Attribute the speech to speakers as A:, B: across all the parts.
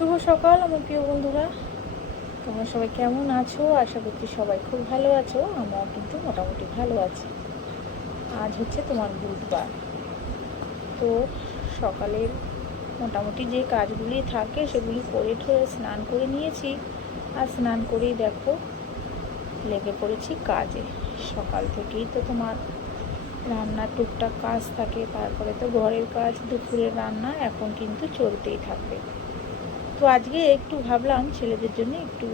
A: শুভ সকাল, আমার প্রিয় বন্ধুরা। তোমরা সবাই কেমন আছো? আশা করছি সবাই খুব ভালো আছো, আমরাও কিন্তু মোটামুটি ভালো আছি। আজ হচ্ছে তোমার বুধবার। তো সকালের মোটামুটি যে কাজগুলি থাকে, সেগুলি করে ঠরে স্নান করে নিয়েছি। আর স্নান করেই দেখো, লেগে পড়েছি কাজে। সকাল থেকেই তো তোমার রান্নার টুকটাক কাজ থাকে, তারপরে তো ঘরের কাজ, দুপুরের রান্না, এখন কিন্তু চলতেই থাকবে। তো আজকে একটু ভাবলাম ছেলেদের জন্য একটু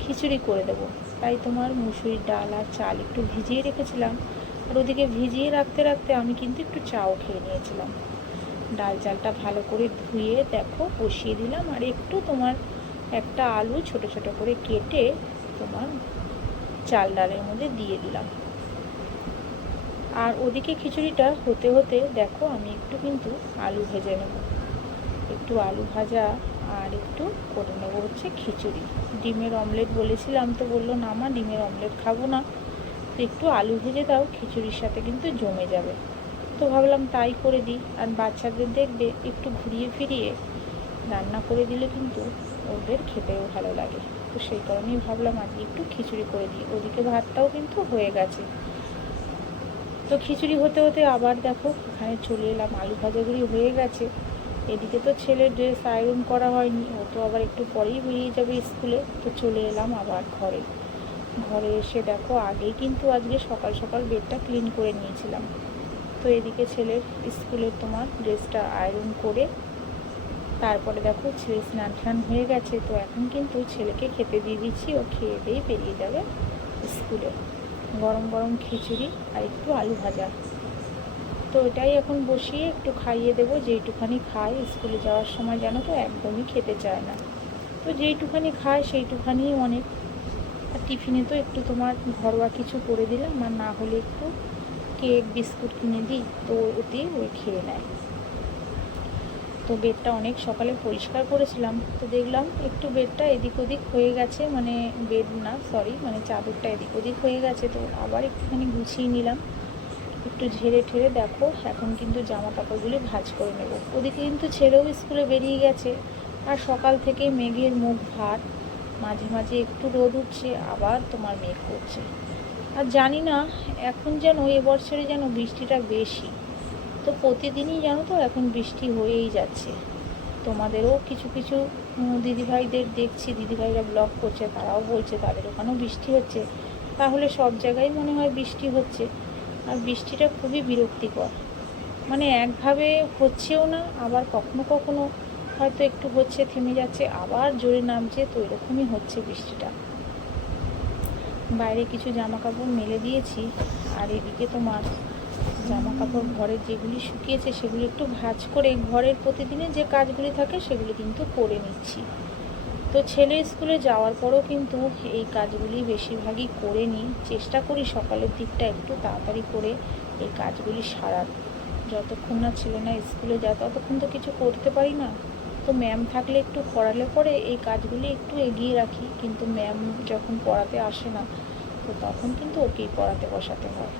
A: খিচুড়ি করে দেবো। তাই তোমার মুসুরির ডাল আর চাল একটু ভিজিয়ে রেখেছিলাম। আর ওদিকে ভিজিয়ে রাখতে রাখতে আমি কিন্তু একটু চাও খেয়ে নিয়েছিলাম। ডাল চালটা ভালো করে ধুয়ে দেখো, বসিয়ে দিলাম। আর একটু তোমার একটা আলু ছোট ছোট করে কেটে তোমার চাল ডালের মধ্যে দিয়ে দিলাম। আর ওদিকে খিচুড়িটা হতে হতে দেখো আমি একটু কিন্তু আলু ভেজে নেব। একটু আলু ভাজা আর একটু করে নেব হচ্ছে খিচুড়ি। ডিমের অমলেট বলেছিলাম তো, বলল, না মা, ডিমের অমলেট খাব না। তো একটু আলু ভেজে দাও, খিচুড়ির সাথে কিন্তু জমে যাবে। তো ভাবলাম তাই করে দিই। আর বাচ্চাদের দেখবে, একটু ঘুরিয়ে ফিরিয়ে রান্না করে দিলে কিন্তু ওদের খেতেও ভালো লাগে। তো সেই কারণেই ভাবলাম আজকে একটু খিচুড়ি করে দিই। ওদিকে ভাতটাও কিন্তু হয়ে গেছে। তো খিচুড়ি হতে হতে আবার দেখো এখানে চলে এলাম। আলু ভাজাগুলি হয়ে গেছে। এদিকে তো ছেলের ড্রেস আয়রন করা হয়নি, ও তো আবার একটু পরেই বেরিয়ে যাবে স্কুলে, তো চলে এলাম আবার ঘরে। ঘরে এসে দেখো, আগেই কিন্তু আজকে সকাল সকাল বেডটা ক্লিন করে নিয়েছিলাম। তো এদিকে ছেলের স্কুলের তোমার ড্রেসটা আয়রন করে, তারপরে দেখো ছেলে স্নান টান হয়ে গেছে, তো এখন কিন্তু ছেলেকে খেতে দিয়ে দিচ্ছি, ও খেয়ে দিয়েই বেরিয়ে যাবে স্কুলে। গরম গরম খিচুড়ি আর একটু আলু ভাজা। তো এটাই এখন বসিয়ে একটু খাইয়ে দেবো, যেইটুখানি খায় স্কুলে যাওয়ার সময় জানো তো একদমই খেতে চায় না। তো যেইটুখানি খায় সেইটুখানি অনেক। আর টিফিনে তো একটু তোমার ঘরোয়া কিছু করে দিলাম, আর না হলে একটু কেক, বিস্কুট কিনে দিই, তো ওতে ওই খেয়ে নেয়। তো বেডটা অনেক সকালে পরিষ্কার করেছিলাম, তো দেখলাম একটু বেডটা এদিক ওদিক হয়ে গেছে মানে বেড না সরি মানে চাদরটা এদিক ওদিক হয়ে গেছে, তো আবার একটুখানি গুছিয়ে নিলাম। একটু ঝেড়ে ঠেড়ে দেখো, এখন কিন্তু জামা কাপড়গুলি ভাঁজ করে নেব। ওদিকে কিন্তু ছেলেও স্কুলে বেরিয়ে গেছে। আর সকাল থেকে মেঘের মুখ ভাত মাঝে মাঝে একটু রোদ উঠছে, আবার তোমার মেঘ করছে। আর জানি না, এখন যেন এবছরে যেন বৃষ্টিটা বেশি। তো প্রতিদিনই জানো তো, এখন বৃষ্টি হয়েই যাচ্ছে। তোমাদেরও কিছু কিছু দিদিভাইদের দেখছি, দিদিভাইরা ব্লগ করছে, তারাও বলছে তাদের ওখানেও বৃষ্টি হচ্ছে। তাহলে সব জায়গায় মনে হয় বৃষ্টি হচ্ছে। আর বৃষ্টিটা খুবই বিরক্তিকর। মানে একভাবে হচ্ছেও না, আবার কখনো কখনো হয়তো একটু হচ্ছে, থেমে যাচ্ছে, আবার জোরে নামছে, তো এরকমই হচ্ছে বৃষ্টিটা। বাইরে কিছু জামা কাপড় মেলে দিয়েছি, আর এদিকে তোমার জামা কাপড় ঘরের যেগুলি শুকিয়েছে, সেগুলি একটু ভাঁজ করে ঘরের প্রতিদিনের যে কাজগুলি থাকে, সেগুলি কিন্তু করে নিচ্ছি। তো ছেলে স্কুলে যাওয়ার পরও কিন্তু এই কাজগুলি বেশিরভাগই করে নিই। চেষ্টা করি সকালের দিকটা একটু তাড়াতাড়ি করে এই কাজগুলি সারার। যতক্ষণ না ছেলে না স্কুলে যায়, ততক্ষণ তো কিছু করতে পারি না। তো ম্যাম থাকলে একটু পড়ালে পরে এই কাজগুলি একটু এগিয়ে রাখি, কিন্তু ম্যাম যখন পড়াতে আসে না, তো তখন কিন্তু ওকেই পড়াতে বসাতে হয়।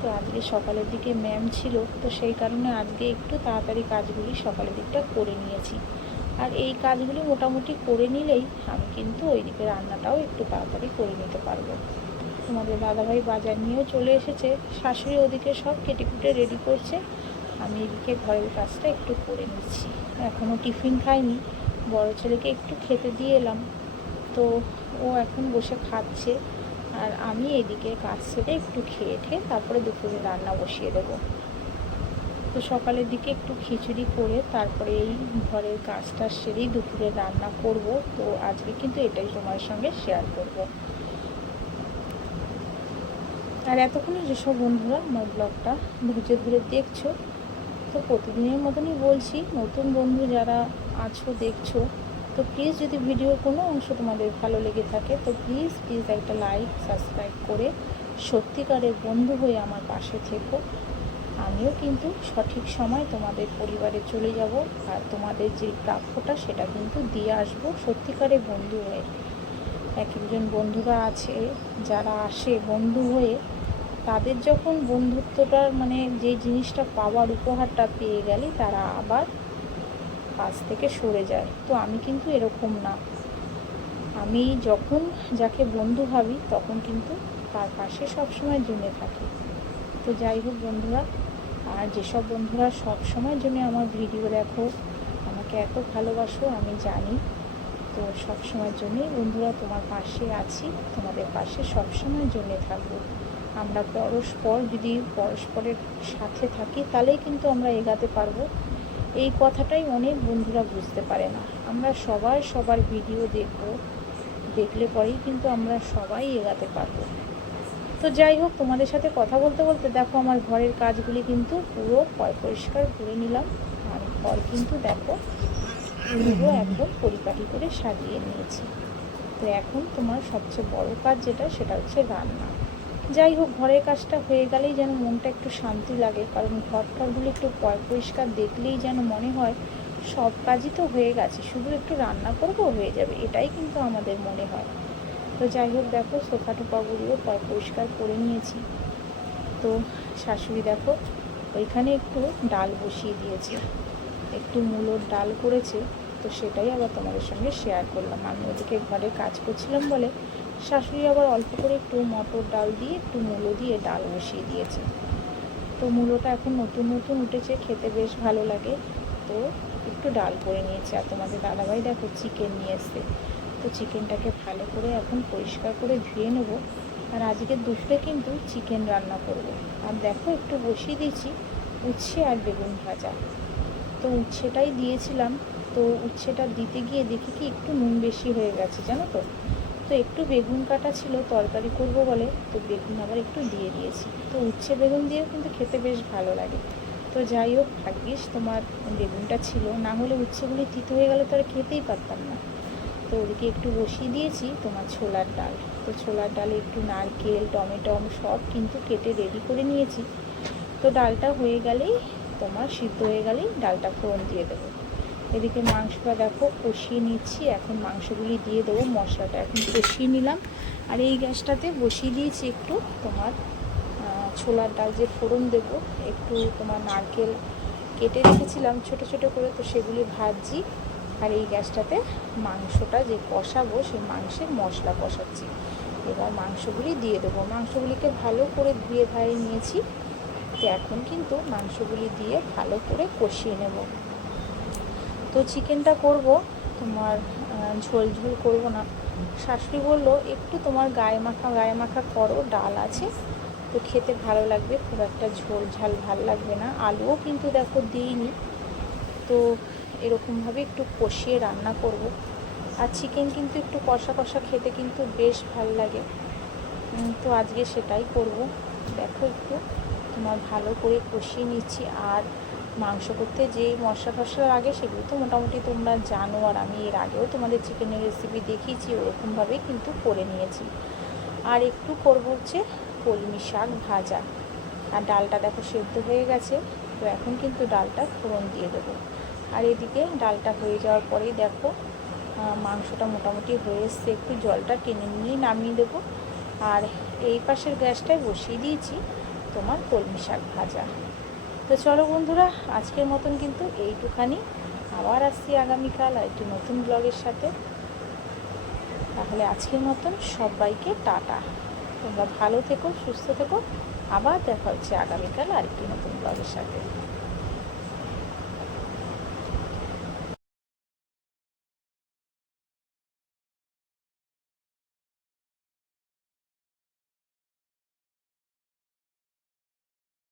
A: তো আজকে সকালের দিকে ম্যাম ছিল, তো সেই কারণে আজকে একটু তাড়াতাড়ি কাজগুলি সকালের দিকটা করে নিয়েছি। আর এই কাজগুলি মোটামুটি করে নিলেই আমি কিন্তু ওইদিকে রান্নাটাও একটু তাড়াতাড়ি করে নিতে পারব। তোমাদের দাদাভাই বাজার নিয়েও চলে এসেছে। শাশুড়ি ওদিকে সব কেটে কুটে রেডি করছে। আমি এদিকে ঘরের কাজটা একটু করে নিচ্ছি। এখনও টিফিন খাইনি। বড় ছেলেকে একটু খেতে দিয়ে এলাম। তো ও এখন বসে খাচ্ছে। আর আমি এদিকে কাজ সেরে একটু খেয়ে ঠেয়ে তারপরে দুপুরে রান্না বসিয়ে দেবো। তো সকালের দিকে একটু খিচুড়ি করে তারপরে এই ঘরের কাজটা সেরেই দুপুরে রান্না করব। তো আজকে কিন্তু এটাই তোমার সঙ্গে শেয়ার করব। আর এতক্ষণে যেসব বন্ধুরা আমার ব্লগটা ধৈর্য ধরে দেখছ, তো প্রতিদিনের মতনই বলছি, নতুন বন্ধু যারা আছো, দেখছ, তো প্লিজ যদি ভিডিওর কোনো অংশ তোমাদের ভালো লেগে থাকে, তো প্লিজ প্লিজ একটা লাইক সাবস্ক্রাইব করে সত্যিকারের বন্ধু হয়ে আমার পাশে থেকো। আমিও কিন্তু সঠিক সময় তোমাদের পরিবারে চলে যাব আর তোমাদের যে প্রাপ্যটা সেটা কিন্তু দিয়ে আসব। সত্যিকারের বন্ধু হয়ে। এক একজন বন্ধুরা আছে, যারা আসে বন্ধু হয়ে, তাদের যখন বন্ধুত্বটার মানে যে জিনিসটা পাওয়ার উপহারটা পেয়ে গেলে তারা আবার পাশ থেকে সরে যায়। তো আমি কিন্তু এরকম না। আমি যখন যাকে বন্ধু ভাবি, তখন কিন্তু তার পাশে সবসময় জমে থাকি। তো যাই হোক বন্ধুরা আর যেসব বন্ধুরা সব সময়ের জন্য আমার ভিডিও দেখো, আমাকে এত ভালোবাসো, আমি জানি। তো সব সময়ের জন্যই বন্ধুরা তোমার পাশে আছি, তোমাদের পাশে সব সময়ের জন্য থাকব। আমরা পরস্পর যদি পরস্পরের সাথে থাকি, তাহলেই কিন্তু আমরা এগাতে পারব। এই কথাটাই অনেক বন্ধুরা বুঝতে পারে না। আমরা সবাই সবার ভিডিও দেখব, দেখলে পরেই কিন্তু আমরা সবাই এগাতে পারব। তো যাই হোক, তোমাদের সাথে কথা বলতে বলতে দেখো আমার ঘরের কাজগুলি কিন্তু পুরো পরিষ্কার করে নিলাম। আর ঘর কিন্তু দেখো পুরো একদম পরিপাটি করে সাজিয়ে নিয়েছি। তো এখন তোমার সবচেয়ে বড় কাজ যেটা, সেটা হচ্ছে রান্না। যাই হোক, ঘরের কাজটা হয়ে গেলেই যেন মনটা একটু শান্তি লাগে, কারণ ঘর টরগুলো একটু পরিষ্কার দেখলেই যেন মনে হয় সব কাজই তো হয়ে গেছে, শুধু একটু রান্না করব হয়ে যাবে, এটাই কিন্তু আমাদের মনে হয়। তো যাই হোক, দেখো সোফা পয় পরিষ্কার করে নিয়েছি। তো শাশুড়ি, দেখো, ওইখানে একটু ডাল বসিয়ে দিয়েছে। একটু মূলোর ডাল করেছে, তো সেটাই আবার তোমাদের সঙ্গে শেয়ার করলাম। আমি ওদিকে ঘরে কাজ করছিলাম বলে শাশুড়ি আবার অল্প করে একটু মটর ডাল দিয়ে একটু মূলো দিয়ে ডাল বসিয়ে দিয়েছে। তো মূলোটা এখন নতুন নতুন উঠেছে, খেতে বেশ ভালো লাগে। তো একটু ডাল করে নিয়েছে। আর তোমাদের দাদাভাই, দেখো চিকেন নিয়ে এসছে। তো চিকেনটাকে ভালো করে এখন পরিষ্কার করে ধুয়ে নেব। আর আজকে দুপুরে কিন্তু চিকেন রান্না করব। আর দেখো একটু বসিয়ে দিয়েছি উচ্ছে আর বেগুন ভাজা। তো উচ্ছেটাই দিয়েছিলাম। তো উচ্ছেটা দিতে গিয়ে দেখি কি একটু নুন বেশি হয়ে গেছে, জানো তো? তো একটু বেগুন কাটা ছিল, তরকারি করব বলে। তো বেগুন আবার একটু দিয়ে দিয়েছি। তো উচ্ছে বেগুন দিয়েও কিন্তু খেতে বেশ ভালো লাগে। তো যাই হোক, ভাগ্যিস তোমার বেগুনটা ছিল। না হলে উচ্ছেগুলি তিতো হয়ে গেলে তো আর খেতেই পারতাম না। তো ওদিকে একটু বসিয়ে দিয়েছি তোমার ছোলার ডাল। তো ছোলার ডালে একটু নারকেল, টমেটম সব কিন্তু কেটে রেডি করে নিয়েছি। তো ডালটা হয়ে গেলেই তোমার সিদ্ধ হয়ে গেলেই ডালটা ফোড়ন দিয়ে দেবো। এদিকে মাংসটা দেখো কষিয়ে নিচ্ছি, এখন মাংসগুলি দিয়ে দেবো, মশলাটা এখন কষিয়ে নিলাম। আর এই গ্যাসটাতে বসিয়ে দিয়েছি একটু তোমার ছোলার ডাল যে ফোড়ন দেবো, একটু তোমার নারকেল কেটে রেখেছিলাম ছোট ছোট করে, তো সেগুলি ভাজছি। আর এই গ্যাসটাতে মাংসটা যে কষাবো, সেই মাংসের মশলা কষাচ্ছি। এবার মাংসগুলি দিয়ে দেবো। মাংসগুলিকে ভালো করে ধুয়ে ভাই নিয়েছি। তো এখন কিন্তু মাংসগুলি দিয়ে ভালো করে কষিয়ে নেব। তো চিকেনটা করব। তোমার ঝোল ঝোল করব না। শাশুড়ি বলল, একটু তোমার গায়ে মাখা গায়ে মাখা করো, ডাল আছে। তো খেতে ভালো লাগবে, খুব একটা ঝোল ঝাল ভালো লাগবে না। আলুও কিন্তু দেখো দিইনি। তো এরকমভাবে একটু কষিয়ে রান্না করব। আর চিকেন কিন্তু একটু কষা কষা খেতে কিন্তু বেশ ভালো লাগে। তো আজকে সেটাই করব। দেখো একটু, তোমার ভালো করে কষিয়ে নিচ্ছি। আর মাংস করতে যেই মশলা টশলা লাগে সেগুলো তো মোটামুটি তোমরা জানো। আর আমি এর আগেও তোমাদের চিকেনের রেসিপি দেখিয়েছি, ওরকমভাবেই কিন্তু করে নিয়েছি। আর একটু করব হচ্ছে কলমি শাক ভাজা। আর ডালটা দেখো সেদ্ধ হয়ে গেছে। তো এখন কিন্তু ডালটা ফোড়ন দিয়ে দেবো। আর এদিকে ডালটা হয়ে যাওয়ার পরেই দেখো মাংসটা মোটামুটি হয়ে এসছে। একটু জলটা টেনে নিয়ে নামিয়ে দেবো। আর এই পাশের গ্যাসটায় বসিয়ে দিয়েছি তোমার কলমি শাক ভাজা। তো চলো বন্ধুরা, আজকের মতন কিন্তু এইটুখানি। আবার আসছি আগামীকাল আর একটি নতুন ব্লগের সাথে। তাহলে আজকের মতন সবাইকে টাটা। তোমরা ভালো থেকো, সুস্থ থেকো। আবার দেখা হচ্ছে আগামীকাল আরেকটি নতুন ব্লগের সাথে।